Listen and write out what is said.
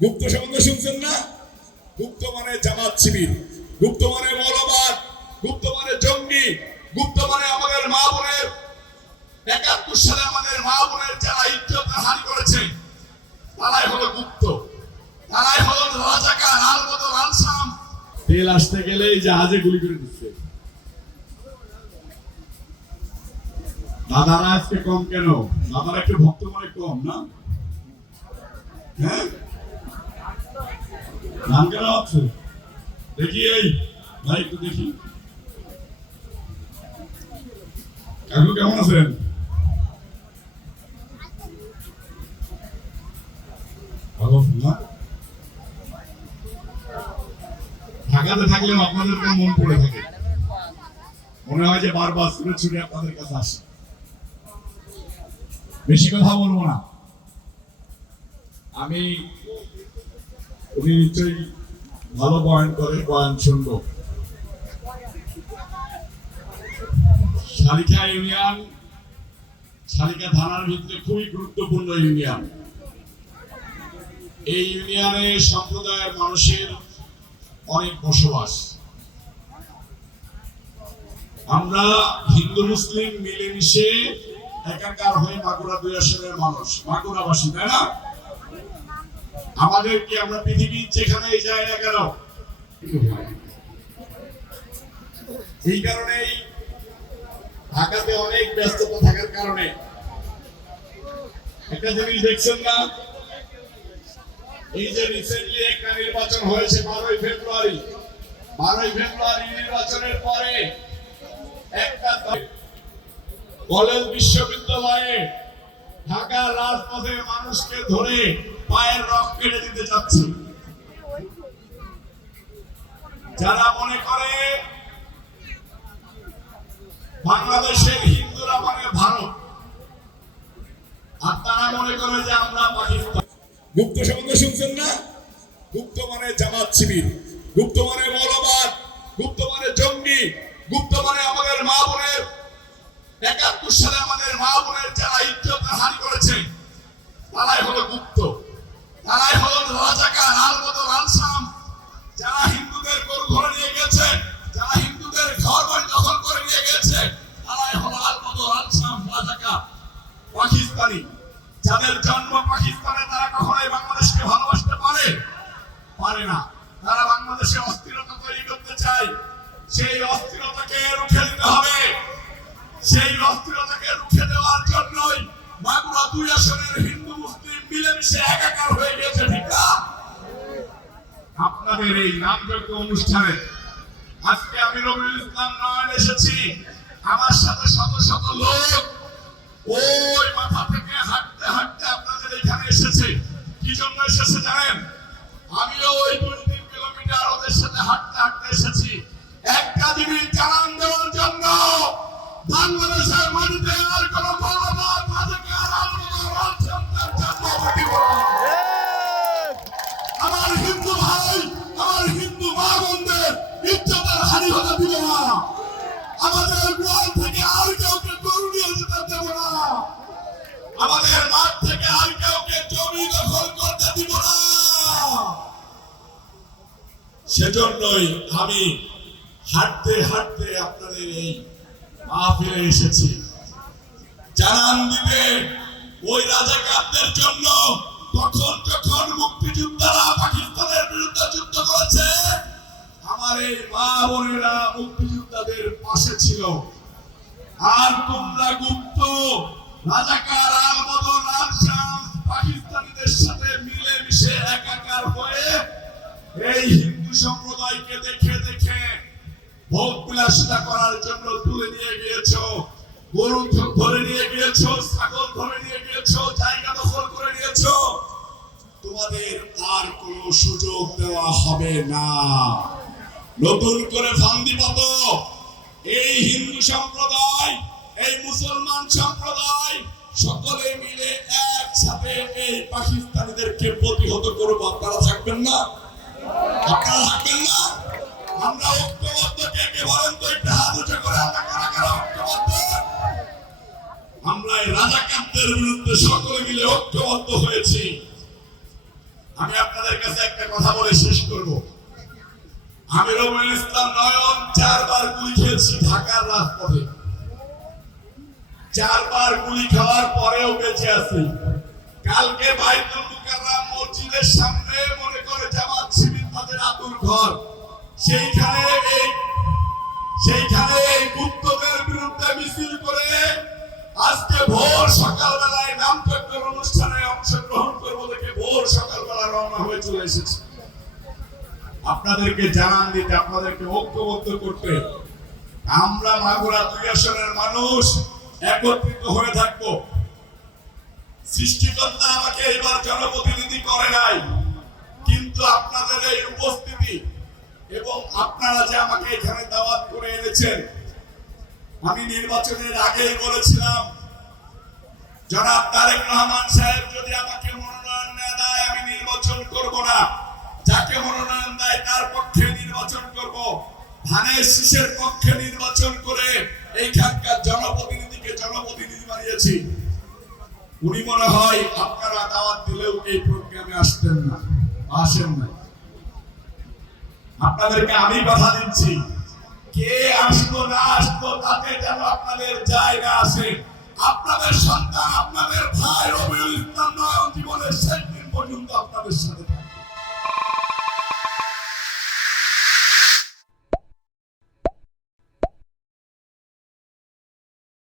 গুপ্ত সম্বন্ধে শুনছেন না? গুপ্ত মানে জামাত শিবির, গুপ্ত মানে মৌলবাদ, গুপ্ত মানে জঙ্গি, গুপ্ত মানে আমাদের মা বোনের ৭১ সালে আমাদের মা বোনের যারা ইজ্জত হানি করেছে তারাই হলো গুপ্ত, তারাই হলো রাজাকার, আলবদর আলসাম। তেল আসতে গেলেই জাহাজে গুলি করে দিচ্ছে। দাদারা আজকে কম কেন? দাদারা একটু ভক্ত মানে কম না? হ্যাঁ, নাম কেন হচ্ছে? দেখি এই ভাই একটু দেখি, কাকু কেমন আছেন? ভালো না? ঢাকাতে থাকলেও আপনাদের মন পড়ে থাকে, মনে হয় যে বারবার ছুটে ছুটে আপনাদের কাছে আসে। বেশি কথা বলবো না, আমি উনি নিশ্চয়ই ভালো বয়ান করে, বয়ান শুনবো। শালিকা ইউনিয়ন, শালিকা থানার ভিতরে খুবই গুরুত্বপূর্ণ ইউনিয়ন। এই ইউনিয়নে সম্প্রদায়ের মানুষের অনেক বসবাস। আমরা হিন্দু মুসলিম মিলেমিশে একাকার হয়ে মাগুরা ২ আসনের মানুষ, মাগুরাবাসী, তাই না? আমাদেরকে আমরা পৃথিবীর যেখানেই যাই না কেন, এই কারণেই ঢাকাতে অনেক ব্যস্ততা থাকার কারণে একটা জিনিস দেখছেন না, এই যে রিসেন্টলি একটা নির্বাচন হয়েছে ১২ই ফেব্রুয়ারি, ১২ই ফেব্রুয়ারি নির্বাচনের পরে একটা কলেজ বিশ্ববিদ্যালয়ে ঢাকার রাজপথে মানুষকে ধরে পায়ের নখ কেটে দিতে যাচ্ছে। যারা মনে করে বাংলাদেশের হিন্দুরা মানে ভারত, আর তারা মনে করে যে আমরা পাকিস্তান। গুপ্ত সম্বন্ধে শুনছেন না? গুপ্ত মানে জামাত শিবির, গুপ্ত মানে মৌলবাদ, গুপ্ত মানে জঙ্গি, গুপ্ত মানে আমাদের মা বোনের ৭১ সালে আমাদের মা বোনের যারা ইজ্জত হানি করেছে তারাই হলো গুপ্ত, তারাই হলো রাজাকার, আলবদর আলসাম। যারা হিন্দুদের গরু ঘরে নিয়ে গেছে, যারা হিন্দুদের ঘর বাড়ি দখল করে নিয়ে গেছে, তারাই হলো আলবদর আলসাম, রাজাকার, পাকিস্তানি। যাদের জন্ম পাকিস্তানে তারা কখনোই বাংলাদেশকে ভালোবাসতে পারে না। তারা বাংলাদেশে অস্থিরতা তৈরি করতে চায়। সেই অস্থিরতাকে রুখে দিতে হবে। সেই অস্থিরতাকে রুখে দেওয়ার জন্যই মাগুরা ২ আসনের হিন্দু মুসলিম মিলেমিশে একাকার হয়ে গেছে, ঠিক না? আপনাদের এই নামযজ্ঞ অনুষ্ঠানে আজকে আমি রবিউল ইসলাম নয়ন এসেছি। আমার সাথে শত শত লোক ওই মাথা থেকে হাঁটতে হাঁটতে আপনাদের এখানে এসেছে। কি জন্য এসেছে জানেন? আমিও ওই ২-৩ কিলোমিটার ওদের সাথে হাঁটতে হাঁটতে এসেছি একটা জিনিস জানান দেওয়ার জন্য, বাংলাদেশের মাটিতে আর কোন মৌলবাদ, রাজাকার, আলবদর আলসামদের জন্ম ঘটিব না। আমার হিন্দু ভাই, আমার হিন্দু মা বোনদের ইজ্জতের হানি হতে দিব না। আমাদের গোয়াল থেকে আর কাউকে গরু নিয়ে যেতে দেব না। আমাদের মাঠ থেকে আর কাউকে জমি দখল করতে দিব না। সেজন্যই আমি হাঁটতে হাঁটতে আপনাদের এই মাহফিলে এসেছি জানান দিতে ওই রাজাকারদের জন্য। যখন মুক্তিযোদ্ধারা পাকিস্তানের বিরুদ্ধে যুদ্ধ করেছে, আমার এই মা বোনেরা মুক্তিযোদ্ধাদের পাশে ছিল। আর তোমরা গুপ্ত রাজাকার, আলবদর আলসাম, পাকিস্তানিদের সাথে মিলে মিশে একাকার হয়ে এই হিন্দু সম্প্রদায়কে দেখে দেখে ভোগ বিলাসিতা করার জন্য তুলে নিয়ে গিয়েছো, গরু ধরে নিয়ে গিয়েছো, ছাগল ধরে নিয়ে গিয়েছো, জায়গা দখল করে নিয়েছো। তোমাদের আর কোনো সুযোগ দেওয়া হবে না। নতুন করে ফান্দি পাতো এই হিন্দু সম্প্রদায়, এই মুসলমান সম্প্রদায় সকলে মিলে একসাথে এই পাকিস্তানিদেরকে প্রতিহত করবো। আপনারা থাকবেন না? আপনারা থাকবেন না? আমরা ঐক্যবদ্ধ, কে বলেন তো একটা হাত উঁচু করে, আমরা কারা কারা ঐক্যবদ্ধ? আমরা এই রাজাকারদের বিরুদ্ধে সকলে মিলে ঐক্যবদ্ধ হয়েছি। আমি আপনাদের আপনাদের কাছে একটা কথা বলে শেষ করব। আমি রবিউল ইসলাম নয়ন 4 বার গুলি খেয়েছি ঢাকার রাজপথে। 4 বার গুলি খাওয়ার পরেও বেঁচে আছি। কালকে বাইতুল মুকাররম মসজিদের সামনে মনে করে জামাত শিবির তাদের আতুর ঘর, সেইখানে এই গুপ্তদের বিরুদ্ধে মিছিল করে আজকে ভোর সকালবেলায় নামযজ্ঞের অনুষ্ঠানে অংশগ্রহণ করবো দেখে ভোর সকালবেলা রওনা হয়ে চলে এসেছি আপনাদেরকে জানান দিতে, আপনাদেরকে ঐক্যবদ্ধ করতে। আমরা মাগুরা 2 আসনের মানুষ একত্রিত হয়ে থাকবো। সৃষ্টিকর্তা আমাকে এবার জনপ্রতিনিধি করে নাই, কিন্তু আপনাদের এই উপস্থিতি এবং আপনারা যে আমাকে এখানে দাওয়াত করে এনেছেন, আমি নির্বাচনের আগেই বলেছিলাম জনাব তারেক রহমান সাহেব যদি আমাকে মনোনয়ন না দেয় আমি নির্বাচন করব না, যাকে মনোনয়ন দেয় তার পক্ষে নির্বাচন করব। ধানের শীষের পক্ষে নির্বাচন করে এইখানকার জনপ্রতিনিধিকে জনপ্রতিনিধি বানিয়েছি। উনি মনে হয় আপনারা দাওয়াত দিলেও এই প্রোগ্রামে আসতেন না, আসেন না। আপনাদেরকে আমি কথা দিচ্ছি, কে আসলো না আসলো তাতে যেন আপনাদের জায়গা আসে। আপনাদের সন্তান, আপনাদের ভাই